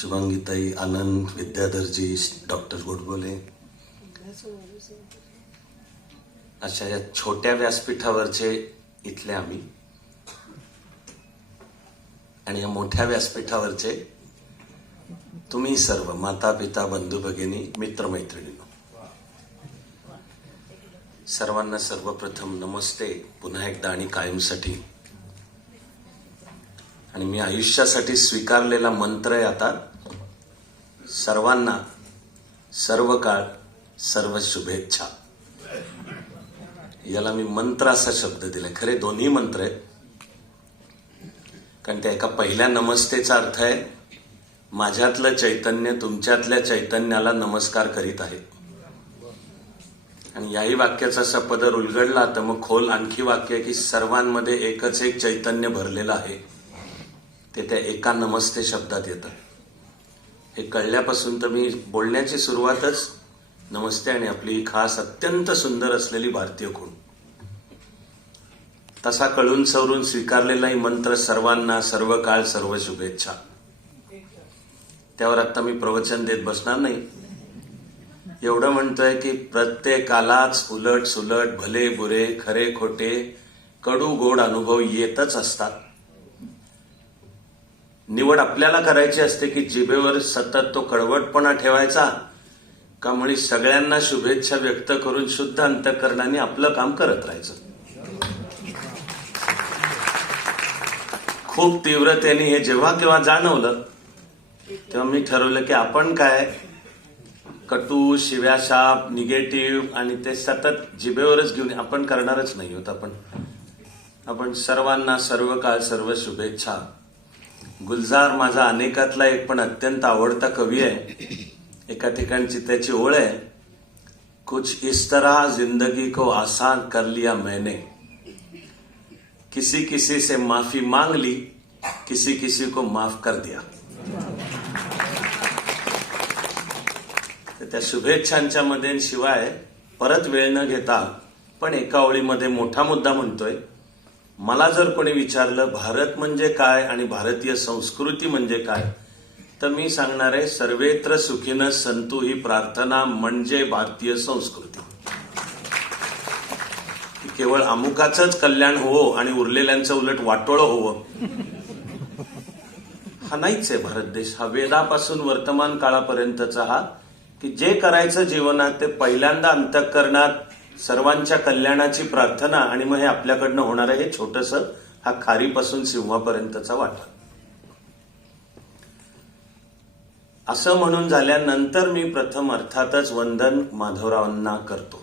शुभांगीताई आनंद विद्याधरजी doctor Godbole. अशा या छोट्या व्यासपीठावरचे इथले आम्ही. आणि या मोठ्या व्यासपीठावरचे तुम्ही सर्व माता पिता बंधू भगिनी मित्रमैत्रिणींनो. सर्वांना सर्वप्रथम नमस्ते. पुन्हा एकदा आणि कायमसाठी आणि मी आयुष्यासाठी स्वीकारलेला मंत्र आहे आता. सर्वांना सर्व काळ सर्व शुभेच्छा. याला मी मंत्र असा शब्द दिलाय. खरे दोन्ही मंत्र आहेत. कारण त्या एका पहिल्या नमस्तेचा अर्थ आहे माझ्यातलं चैतन्य तुमच्यातल्या चैतन्याला नमस्कार करीत आहे. आणि याही वाक्याचा असा पदर उलगडला तर मग खोल आणखी वाक्य आहे की सर्वांमध्ये एकच एक चैतन्य भरलेलं आहे. ते त्या एका नमस्ते शब्दात येतं हे कळल्यापासून तर मी बोलण्याची सुरुवातच नमस्ते आणि आपली खास अत्यंत सुंदर असलेली भारतीय खूण. तसा कळून सवरून स्वीकारलेलाही मंत्र सर्वांना सर्व काळ सर्व शुभेच्छा. त्यावर आता मी प्रवचन देत बसणार नाही. एवढं म्हणतोय की प्रत्येकालाच उलट सुलट भले बुरे खरे खोटे कडू गोड अनुभव येतच असतात. निवड आपल्याला करायची असते की जिभेवर सतत तो कडवटपणा ठेवायचा का म्हणजे सगळ्यांना शुभेच्छा व्यक्त करून शुद्ध अंतकरणाने आपलं काम करत राहायचं? खूप तीव्रतेने हे जेव्हा केव्हा जाणवलं तेव्हा मी ठरवलं की आपण काय कटू शिव्याशाप निगेटिव्ह आणि ते सतत जिभेवरच घेऊन आपण करणारच नाही होत आपण. आपण सर्वांना सर्व काळ सर्व शुभेच्छा गुलजार माझा अनेकातला एक पण अत्यंत आवडता कवी आहे. एका ठिकाणची त्याची ओळ आहे. कुछ इस तरह जिंदगी को आसान कर लिया मैंने. किसी किसी से माफी मांग ली किसी किसी को माफ कर दिया. तर त्या शुभेच्छांच्या मध्ये शिवाय परत वेळ न घेता पण एका ओळीमध्ये मोठा मुद्दा म्हणतोय. मला जर कोणी विचारलं भारत म्हणजे काय आणि भारतीय संस्कृती म्हणजे काय? तर मी सांगणार आहे सर्वेत्र सुखीनं संतू ही प्रार्थना म्हणजे भारतीय संस्कृती. केवळ अमुकाचंच कल्याण होवो आणि उरलेल्यांचं उलट वाटोळं होवं. हा नाहीच आहे भारत देश. हा वेदापासून वर्तमान काळापर्यंतचा हा की जे करायचं जीवनात ते पहिल्यांदा अंतःकरणात सर्वांच्या कल्याणाची प्रार्थना आणि मग हे आपल्याकडनं होणार हे छोटस हा खारीपासून सिंहापर्यंतचा वाटा. असं म्हणून झाल्यानंतर मी प्रथम अर्थातच वंदन माधवरावांना करतो.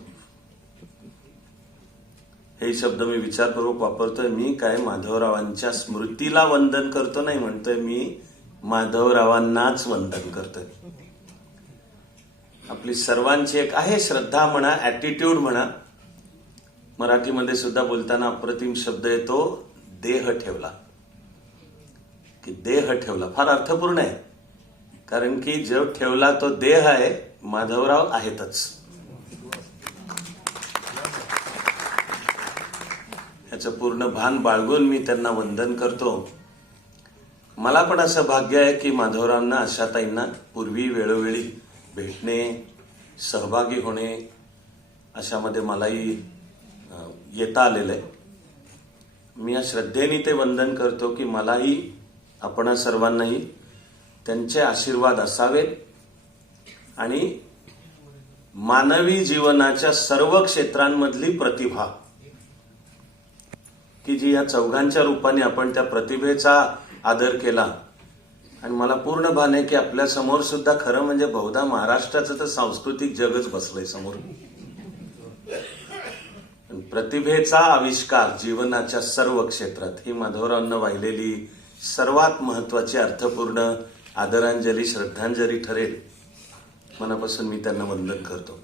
हे शब्द मी विचारपूर्वक वापरतोय. मी काय माधवरावांच्या स्मृतीला वंदन करतो नाही म्हणतोय. मी माधवरावांनाच वंदन करतोय. आपली सर्वांची एक आहे श्रद्धा म्हणा ऍटिट्यूड म्हणा. मराठीमध्ये सुद्धा बोलताना अप्रतिम शब्द येतो देह ठेवला. की देह ठेवला फार अर्थपूर्ण आहे. कारण की जो ठेवला तो देह आहे माधवराव आहेतच. याचं पूर्ण भान बाळगून मी त्यांना वंदन करतो. मला पण असं भाग्य आहे की माधवरावांना आशाताईंना पूर्वी वेळोवेळी भेटणे सहभागी होणे अशामध्ये मलाही येता आलेलं आहे मी या श्रद्धेने ते वंदन करतो की मलाही आपण सर्वांनाही त्यांचे आशीर्वाद असावेत आणि मानवी जीवनाच्या सर्व क्षेत्रांमधली प्रतिभा की जी या चौघांच्या रूपाने आपण त्या प्रतिभेचा आदर केला आणि मला पूर्ण भान आहे की आपल्यासमोर सुद्धा खरं म्हणजे बहुधा महाराष्ट्राचं तर सांस्कृतिक जगच बसलंय समोर. प्रतिभेचा आविष्कार जीवनाच्या सर्व क्षेत्रात. ही माधवरावांना वाहिलेली सर्वात महत्वाची अर्थपूर्ण आदरांजली श्रद्धांजली ठरेल. मनापासून मी त्यांना वंदन करतो.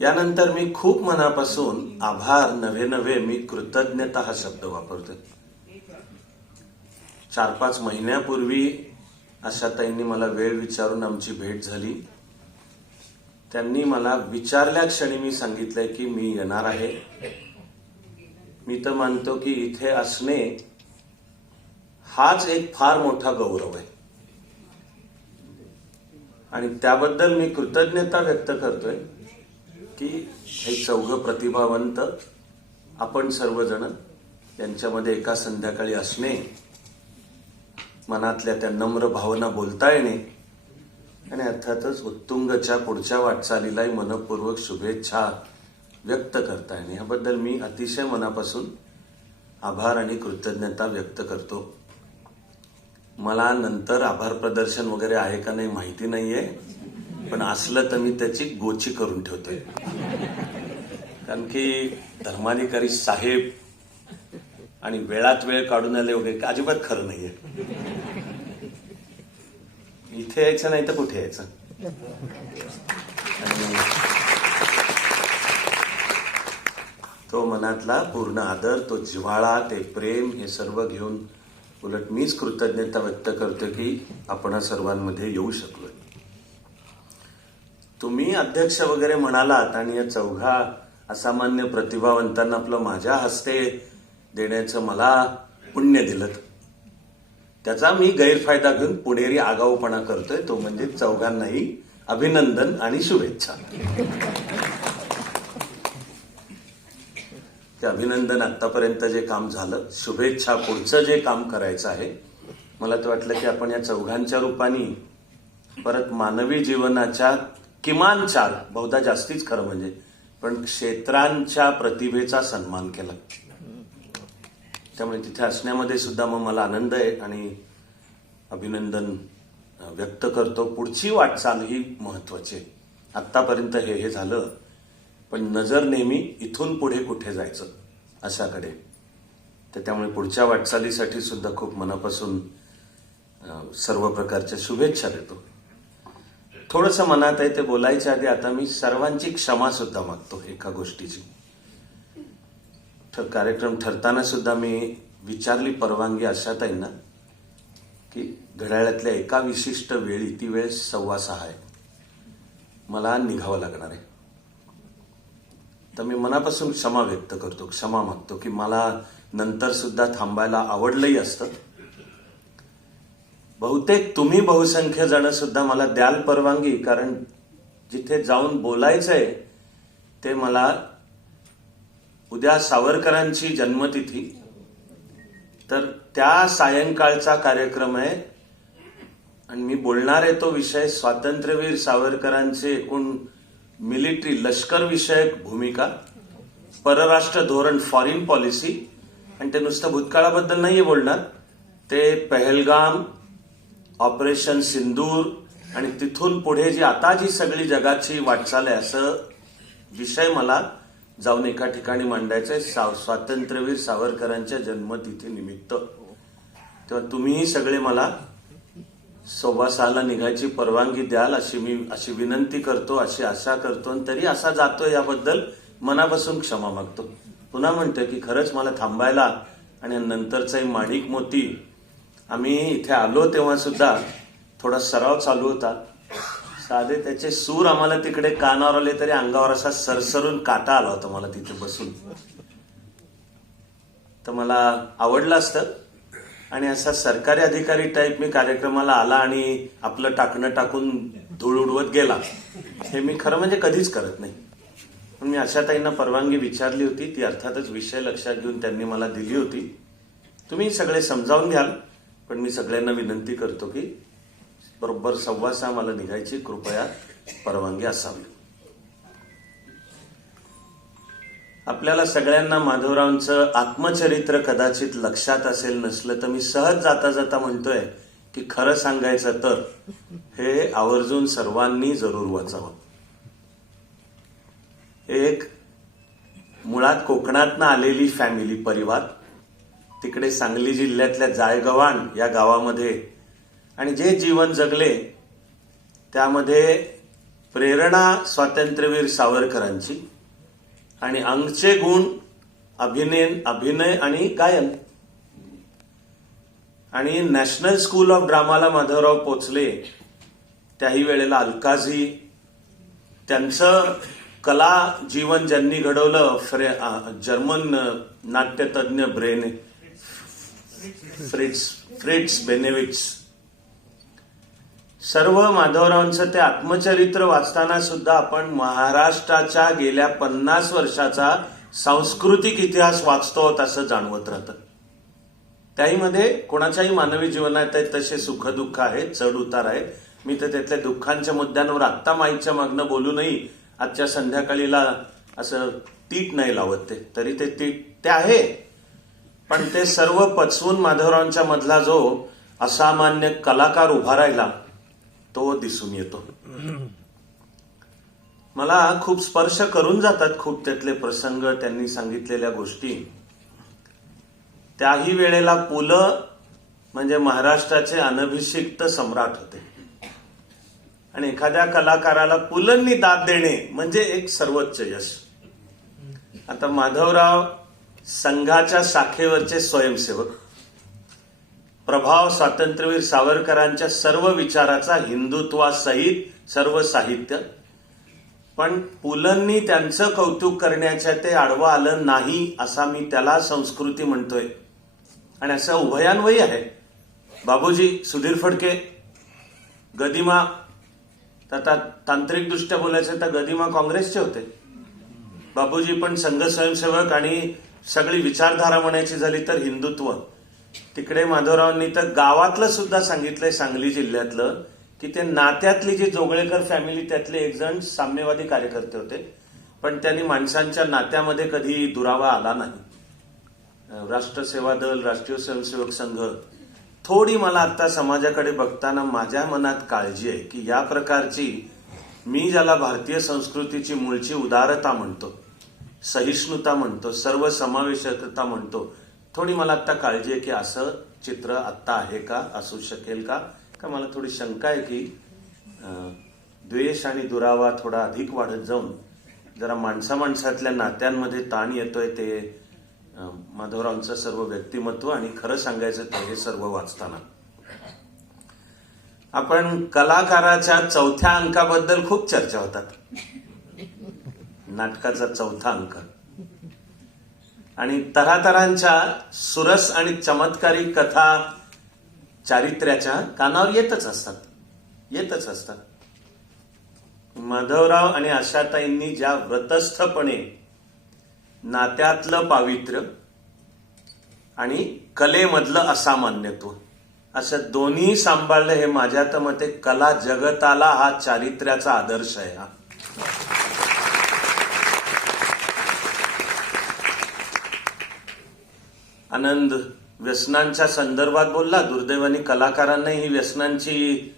यानंतर मी खूप मनापासून आभार नवे नवे मी कृतज्ञता हा शब्द वापरतोय. चार पाच महिन्यापूर्वी आशाताईंनी मला वेळ विचारून आमची भेट झाली. त्यांनी मला विचारल्या क्षणी मी सांगितलंय की मी येणार आहे. मी तर मानतो की इथे असणे हाच एक फार मोठा गौरव आहे. आणि त्याबद्दल मी कृतज्ञता व्यक्त करतोय की हे चौघ प्रतिभावंत आपण सर्वजण यांच्यामध्ये एका संध्याकाळी असणे मनातल्या त्या नम्र भावना बोलता येणे आणि अर्थातच उत्तुंगच्या पुढच्या वाटचालीलाही मनपूर्वक शुभेच्छा व्यक्त करता येणे. याबद्दल मी अतिशय मनापासून आभार आणि कृतज्ञता व्यक्त करतो. मला नंतर आभार प्रदर्शन वगैरे आहे का नाही माहिती नाहीये पण असलं तर मी त्याची गोची करून ठेवतोय. कारण की धर्माधिकारी साहेब आणि वेळात वेळ काढून आले वगैरे का अजिबात खरं नाहीये. इथे यायचं नाही तर कुठे यायचं? तो मनातला पूर्ण आदर तो जिव्हाळा ते प्रेम हे सर्व घेऊन उलट मीच कृतज्ञता व्यक्त करतो की आपण सर्वांमध्ये येऊ शकलोय. तुम्ही अध्यक्ष वगैरे म्हणालात आणि या चौघा असामान्य प्रतिभावंतांना आपलं माझ्या हस्ते देण्याचं मला पुण्य दिलं. त्याचा मी गैरफायदा घेऊन पुणेरी आगाऊपणा करतोय तो म्हणजे चौघांनाही अभिनंदन आणि शुभेच्छा. ते अभिनंदन आतापर्यंत जे काम झालं शुभेच्छा पुढचं जे काम करायचं आहे मला तर वाटलं की आपण या चौघांच्या रूपाने परत मानवी जीवनाच्या किमान चार बहुधा जास्तीच खरं म्हणजे पण क्षेत्रांच्या प्रतिभेचा सन्मान केला. त्यामुळे तिथे असण्यामध्ये सुद्धा मग मला आनंद आहे आणि अभिनंदन व्यक्त करतो. पुढची वाटचाल ही महत्वाची आहे. आत्तापर्यंत हे हे झालं पण नजर नेहमी इथून पुढे कुठे जायचं अशाकडे तर त्यामुळे पुढच्या वाटचालीसाठी सुद्धा खूप मनापासून सर्व प्रकारच्या शुभेच्छा देतो. थोडंसं मनात आहे ते बोलायच्या आधी आता मी सर्वांची क्षमा सुद्धा मागतो एका गोष्टीची. ठ कार्यक्रम ठरताना सुद्धा मी विचारली परवानगी अशा ताईंना की घड्याळातल्या एका विशिष्ट वेळी ती वेळ सव्वा सहा आहे. मला निघावं लागणार आहे. तर मी मनापासून क्षमा व्यक्त करतो क्षमा मागतो की मला नंतर सुद्धा थांबायला आवडलंही असतं. बहुतेक तुम्ही बहुसंख्य जण सुद्धा मला द्याल परवानगी कारण जिथे जाऊन बोलायचंय ते मला उद्या सावरकरांची जन्मतिथी. तर त्या सायंकाळचा कार्यक्रम आहे. आणि मी बोलणार आहे तो विषय स्वातंत्र्यवीर सावरकरांचे एकूण मिलिटरी लष्कर विषयक भूमिका परराष्ट्र धोरण फॉरेन पॉलिसी आणि ते नुसतं भूतकाळाबद्दल नाहीये बोलणार. ते पहलगाम ऑपरेशन सिंदूर आणि तिथून पुढे जी आता जी सगळी जगाची वाटचाल आहे असं विषय मला जाऊन एका ठिकाणी मांडायचं आहे सा स्वातंत्र्यवीर सावरकरांच्या जन्मतिथीनिमित्त तेव्हा तुम्हीही सगळे मला सव्वा सहाला निघायची परवानगी द्याल अशी मी अशी विनंती करतो अशी आशा करतो आणि तरी असा जातो याबद्दल मनापासून क्षमा मागतो. पुन्हा म्हणतोय की खरंच मला थांबायला आणि नंतरचाही माणिक मोती. आम्ही इथे आलो तेव्हा सुद्धा थोडा सराव चालू होता. साधे त्याचे सूर आम्हाला तिकडे कानावर आले तरी अंगावर असा सरसरून काटा आला होता मला तिथे बसून. तर मला आवडलं असतं. आणि असा सरकारी अधिकारी टाईप मी कार्यक्रमाला आला आणि आपलं टाकणं टाकून धूळ उडवत गेला. हे मी खरं म्हणजे कधीच करत नाही. पण मी अशा ताईंना परवानगी विचारली होती. ती अर्थातच विषय लक्षात घेऊन त्यांनी मला दिली होती. तुम्ही सगळे समजावून घ्याल पण मी सगळ्यांना विनंती करतो की बरोबर सव्वा सहा मला निघायची कृपया परवानगी असावी. आपल्याला सगळ्यांना माधवरावांचं आत्मचरित्र कदाचित लक्षात असेल नसलं तर मी सहज जाता जाता म्हणतोय की खरं सांगायचं तर हे आवर्जून सर्वांनी जरूर वाचावं. एक मुळात कोकणातनं आलेली फॅमिली परिवार तिकडे सांगली जिल्ह्यातल्या जायगव्हाण या गावामध्ये आणि जे जीवन जगले त्यामध्ये प्रेरणा स्वातंत्र्यवीर सावरकरांची आणि अंगचे गुण अभिनय अभिनय आणि गायन. आणि नॅशनल स्कूल ऑफ ड्रामाला माधवराव पोचले त्याही वेळेला अलकाझी. त्यांचं कला जीवन ज्यांनी घडवलं फ्रे जर्मन नाट्यतज्ञ ब्रेन फ्रिट्स फ्रिट्स बेनेविट्स. सर्व माधवरावांचं ते आत्मचरित्र वाचताना सुद्धा आपण महाराष्ट्राच्या गेल्या पन्नास वर्षाचा सांस्कृतिक इतिहास वाचतो आहोत असं जाणवत राहतं. त्याहीमध्ये कोणाच्याही मानवी जीवनात तसे सुखदुःख आहेत चढ उतार आहेत. मी तर त्यातल्या दुःखांच्या मुद्द्यांवर आत्ता माईच्या मागणं बोलूनही आजच्या संध्याकाळीला असं तीट नाही लावत ते. तरी ते तीट ते आहे. पण ते सर्व पचवून माधवरावांच्या मधला जो असामान्य कलाकार उभा राहिला तो दिसून येतो. मला खूप स्पर्श करून जातात खूप त्यातले प्रसंग त्यांनी सांगितलेल्या गोष्टी. त्याही वेळेला पु ल म्हणजे महाराष्ट्राचे अनभिषिक्त सम्राट होते. आणि एखाद्या कलाकाराला पुलंनी दाद देणे म्हणजे एक सर्वोच्च यश. आता माधवराव संघाच्या शाखेवरचे स्वयंसेवक. प्रभाव स्वातंत्र्यवीर सावरकरांच्या सर्व विचाराचा हिंदुत्वासहित सर्व साहित्य. पण पुलंनी त्यांचं कौतुक करण्याच्या ते आडवं आलं नाही असा मी त्याला संस्कृती म्हणतोय. आणि असं उभयान्वयी आहे. बाबूजी सुधीर फडके गदिमा तर आता तांत्रिकदृष्ट्या बोलायचं तर गदिमा काँग्रेसचे होते. बाबूजी पण संघ स्वयंसेवक आणि सगळी विचारधारा म्हणायची झाली तर हिंदुत्व. तिकडे माधवरावांनी तर गावातलं सुद्धा सांगितलंय सांगली जिल्ह्यातलं की ते नात्यातली जी जोगळेकर फॅमिली त्यातले एक जण साम्यवादी कार्यकर्ते होते. पण त्यांनी माणसांच्या नात्यामध्ये कधी दुरावा आला नाही. राष्ट्र सेवा दल राष्ट्रीय स्वयंसेवक संघ थोडी मला आता समाजाकडे बघताना माझ्या मनात काळजी आहे की या प्रकारची मी ज्याला भारतीय संस्कृतीची मूळची उदारता म्हणतो सहिष्णुता म्हणतो सर्वसमावेशकता म्हणतो थोडी मला आता काळजी आहे की असं चित्र आत्ता आहे का? असू शकेल का? का मला थोडी शंका आहे की द्वेष आणि दुरावा थोडा अधिक वाढत जाऊन जरा माणसा माणसातल्या नात्यांमध्ये ताण येतोय ते अं, माधवरावांचं सर्व व्यक्तिमत्व आणि खरं सांगायचं ते हे सर्व वाचताना. आपण कलाकाराच्या चौथ्या अंकाबद्दल खूप चर्चा होतात. नाटकाचा चौथा अंक. आणि तरातरांच्या सुरस आणि चमत्कारी कथा चारित्र्याच्या कानावर येतच असतात. येतच असतात. माधवराव आणि आशाताईंनी ज्या व्रतस्थपणे नात्यातलं पावित्र्य आणि कलेमधलं असामान्यत्व असं दोन्ही सांभाळलं हे माझ्या तर मते कला जगताला हा चारित्र्याचा आदर्श आहे हा. आनंद. व्यसनांच्या संदर्भात बोलला दुर्दैवाने कलाकारांनाही ही व्यसनांची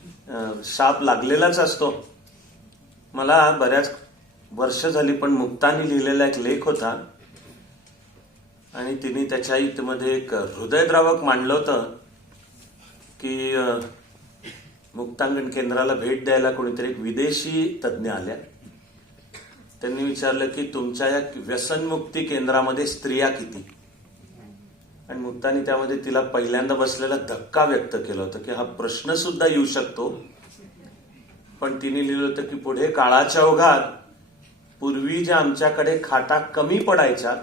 शाप लागलेलाच असतो. मला बऱ्याच वर्ष झाली पण मुक्तानी लिहिलेला एक लेख होता. आणि तिने त्याच्या इतमध्ये एक हृदयद्रावक मांडलं होतं की मुक्तांगण केंद्राला भेट द्यायला कोणीतरी एक विदेशी तज्ज्ञ आल्या. त्यांनी विचारलं की तुमच्या या व्यसनमुक्ती केंद्रामध्ये स्त्रिया किती? आणि मुक्तानी त्यामध्ये तिला पहिल्यांदा बसलेला धक्का व्यक्त केला होता की हा प्रश्न सुद्धा येऊ शकतो. पण तिने लिहिलं होतं की पुढे काळाच्या ओघात पूर्वी ज्या आमच्याकडे खाटा कमी पडायच्या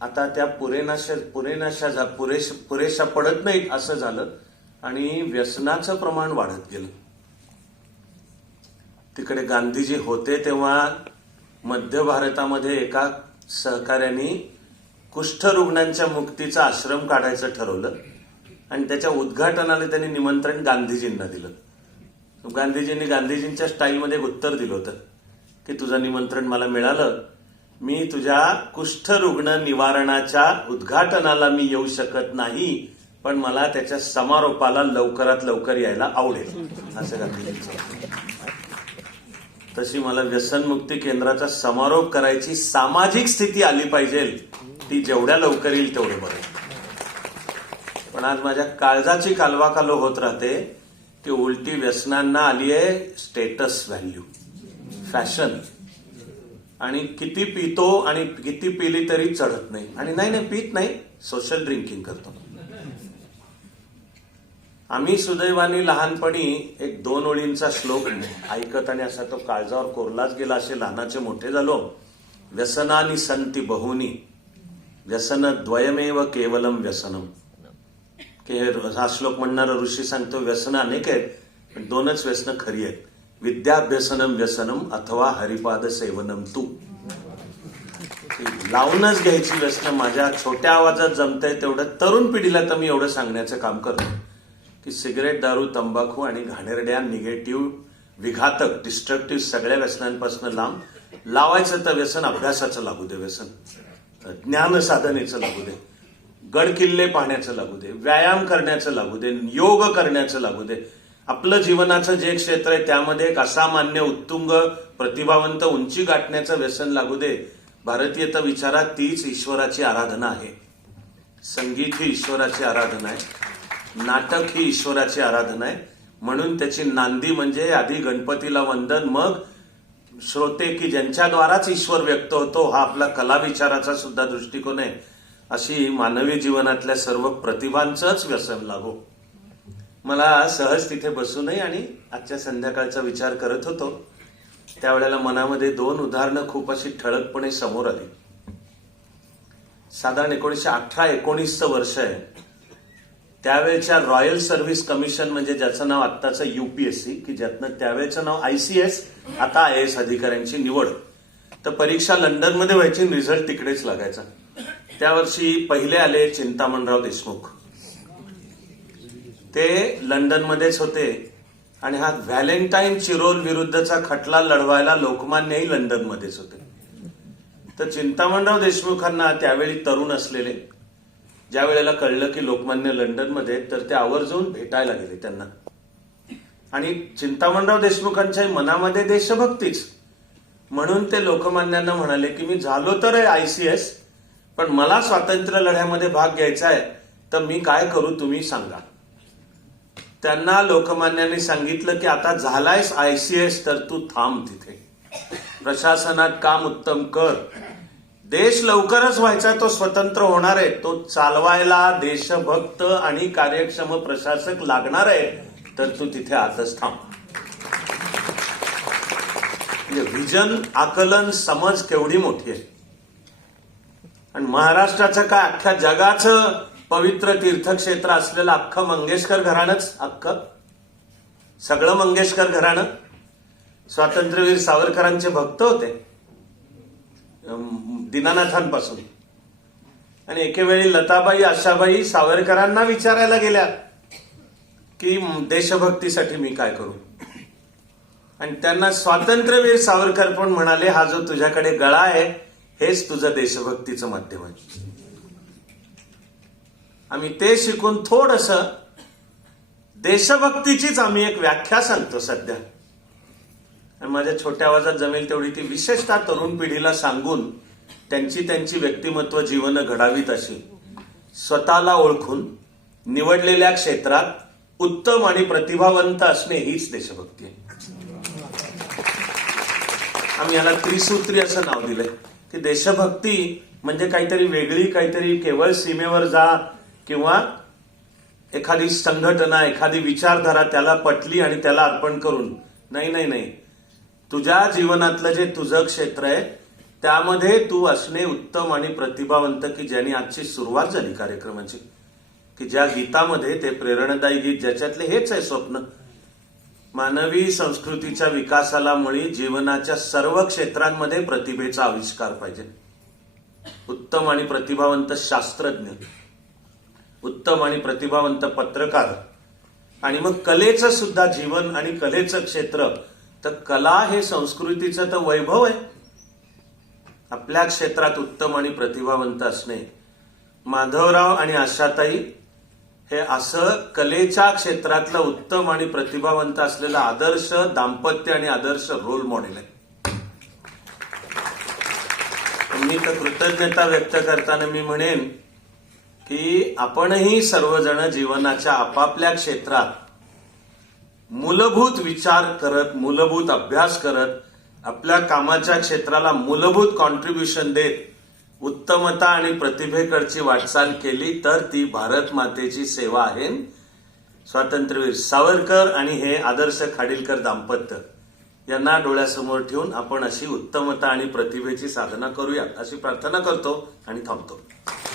आता त्या पुरेनाशा पुरेनाशा झा- पुरेश पुरेशा पडत नाहीत असं झालं आणि व्यसनाचं प्रमाण वाढत गेलं. तिकडे गांधीजी होते तेव्हा मध्य भारतामध्ये एका सहकाऱ्यांनी कुष्ठरुग्णांच्या मुक्तीचा आश्रम काढायचं ठरवलं आणि त्याच्या उद्घाटनाला त्यांनी निमंत्रण गांधीजींना दिलं. गांधीजींनी गांधीजींच्या स्टाईलमध्ये एक उत्तर दिलं होतं की तुझं निमंत्रण मला मिळालं. मी तुझ्या कुष्ठरुग्ण निवारणाच्या उद्घाटनाला मी येऊ शकत नाही पण मला त्याच्या समारोपाला लवकरात लवकर यायला आवडेल असं गांधीजींचं तशी मला व्यसनमुक्ती केंद्राचा समारोप करायची सामाजिक स्थिती आली पाहिजे ती जेवढ्या लवकर येईल तेवढं बरं. पण आज माझ्या काळजाची कालवाकालो होत राहते ती उलटी व्यसनांना आली आहे स्टेटस व्हॅल्यू फॅशन आणि किती पितो आणि किती पिली तरी चढत नाही. आणि नाही नाही पित नाही सोशल ड्रिंकिंग करतो. आम्ही सुदैवाने लहानपणी एक दोन ओळींचा श्लोक ऐकत आणि असा तो काळजावर कोरलाच गेला असे लहानाचे मोठे झालो. व्यसनानी संती बहुनी. व्यसन द्वयमेव केवलम व्यसनम. के हे हा श्लोक म्हणणारा ऋषी सांगतो व्यसन अनेक आहेत पण दोनच व्यसनं खरी आहेत. विद्याभ्यसनम व्यसनम अथवा हरिपाद सेवनम तू लावूनच घ्यायची व्यसनं माझ्या छोट्या आवाजात जमतंय तेवढं. तरुण पिढीला तर मी एवढं सांगण्याचं काम करतो. की सिगरेट दारू तंबाखू आणि घाणेरड्या निगेटिव्ह विघातक डिस्ट्रक्टिव्ह सगळ्या व्यसनांपासून लांब. लावायचं तर व्यसन अभ्यासाचं लागू दे व्यसन. ज्ञान साधनेचं लागू दे. गड किल्ले पाहण्याचं लागू दे. व्यायाम करण्याचं लागू दे. योग करण्याचं लागू दे. आपलं जीवनाचं जे क्षेत्र आहे त्यामध्ये एक असामान्य उत्तुंग प्रतिभावंत उंची गाठण्याचं व्यसन लागू दे. भारतीयता विचारात तीच ईश्वराची आराधना आहे. संगीत ही ईश्वराची आराधना आहे. नाटक ही ईश्वराची आराधना आहे. म्हणून त्याची नांदी म्हणजे आधी गणपतीला वंदन मग श्रोते की ज्यांच्याद्वाराच ईश्वर व्यक्त होतो हा आपला कला विचाराचा सुद्धा दृष्टिकोन आहे. अशी मानवी जीवनातल्या सर्व प्रतिभांचंच व्यसन लागो. मला सहज तिथे बसू नये आणि आजच्या संध्याकाळचा विचार करत होतो. त्यावेळेला मनामध्ये दोन उदाहरणं खूप अशी ठळकपणे समोर आली. साधारण एकोणीसशे अठरा एकोणीसचं वर्ष आहे. त्यावेळच्या रॉयल सर्व्हिस कमिशन म्हणजे ज्याचं नाव आत्ताचं युपीएससी की ज्यातनं त्यावेळचं नाव आयसीएस आता आय एस अधिकाऱ्यांची निवड. तर परीक्षा लंडनमध्ये व्हायची रिझल्ट तिकडेच लागायचा. त्या वर्षी पहिले आले चिंतामणराव देशमुख. ते लंडनमध्येच होते. आणि हा व्हॅलेंटाईन चिरोल विरुद्धचा खटला लढवायला लोकमान्यही लंडनमध्येच होते. तर चिंतामणराव देशमुखांना त्यावेळी तरुण असलेले ज्या वेळेला कळलं की लोकमान्य लंडनमध्ये तर ते आवर्जून भेटायला गेले त्यांना. आणि चिंतामणराव देशमुखांच्या मनामध्ये देशभक्तीच. म्हणून ते लोकमान्यांना म्हणाले की मी झालो तर आहे आयसीएस पण मला स्वातंत्र्य लढ्यामध्ये भाग घ्यायचा आहे तर मी काय करू तुम्ही सांगा. त्यांना लोकमान्यांनी सांगितलं की आता झालायस आयसीएस तर तू थांब तिथे. प्रशासनात काम उत्तम कर देश लवकरच व्हायचा तो स्वतंत्र होणार आहे तो चालवायला देशभक्त आणि कार्यक्षम प्रशासक लागणार आहे तर तू तिथे आजच थांब. म्हणजे आकलन समज केवढी मोठी आहे. आणि महाराष्ट्राचं काय अख्ख्या जगाचं पवित्र तीर्थक्षेत्र असलेलं अख्खं मंगेशकर घराणंच अख्खं. सगळं मंगेशकर घराणं. स्वातंत्र्यवीर सावरकरांचे भक्त होते. दीनानाथांपासून. आणि एकेवेळी लताबाई आशाबाई सावरकरांना विचारायला गेल्या की देशभक्तीसाठी मी काय करू? आणि त्यांना स्वातंत्र्यवीर सावरकर पण म्हणाले हा जो तुझ्याकडे गळा आहे हेच तुझं देशभक्तीचं माध्यम आहे. आम्ही ते शिकून थोडस देशभक्तीचीच आम्ही एक व्याख्या सांगतो सध्या. आणि माझ्या छोट्या आवाजात जमेल तेवढी ती विशेषतः तरुण पिढीला सांगून त्यांची त्यांची व्यक्तिमत्व जीवन घडावीत अशी. स्वतःला ओळखून निवडलेल्या क्षेत्रात उत्तम आणि प्रतिभावंत असणे हीच देशभक्ती आहे. आम्ही याला त्रिसूत्री असं नाव दिलंय. की देशभक्ती म्हणजे काहीतरी वेगळी काहीतरी केवळ सीमेवर जा किंवा एखादी संघटना एखादी विचारधारा त्याला पटली आणि त्याला अर्पण करून नाही नाही नाही. तुझ्या जीवनातलं जे तुझं क्षेत्र आहे त्यामध्ये तू असणे उत्तम आणि प्रतिभावंत की ज्यांनी आजची सुरुवात झाली कार्यक्रमाची. की ज्या गीतामध्ये ते प्रेरणादायी गीत ज्याच्यातले हेच आहे स्वप्न. मानवी संस्कृतीच्या विकासाला मुळी जीवनाच्या सर्व क्षेत्रांमध्ये प्रतिभेचा आविष्कार पाहिजे. उत्तम आणि प्रतिभावंत शास्त्रज्ञ उत्तम आणि प्रतिभावंत पत्रकार आणि मग कलेचं सुद्धा जीवन आणि कलेचं क्षेत्र. तर कला हे संस्कृतीचं तर वैभव आहे. आपल्या क्षेत्रात उत्तम आणि प्रतिभावंत असणे. माधवराव आणि आशाताई हे असं कलेच्या क्षेत्रातलं उत्तम आणि प्रतिभावंत असलेलं आदर्श दाम्पत्य आणि आदर्श रोल मॉडेल आहे. मी तर कृतज्ञता व्यक्त करताना मी म्हणेन की आपणही सर्वजण जीवनाच्या आपापल्या क्षेत्रात मूलभूत विचार करत मूलभूत अभ्यास करत आपल्या कामाच्या क्षेत्राला मूलभूत कॉन्ट्रीब्युशन देत उत्तमता आणि प्रतिभेकडची वाटचाल केली तर ती भारत मातेची सेवा आहे. स्वातंत्र्यवीर सावरकर आणि हे आदर्श खाडीलकर दाम्पत्य यांना डोळ्यासमोर ठेवून आपण अशी उत्तमता आणि प्रतिभेची साधना करूया अशी प्रार्थना करतो आणि थांबतो.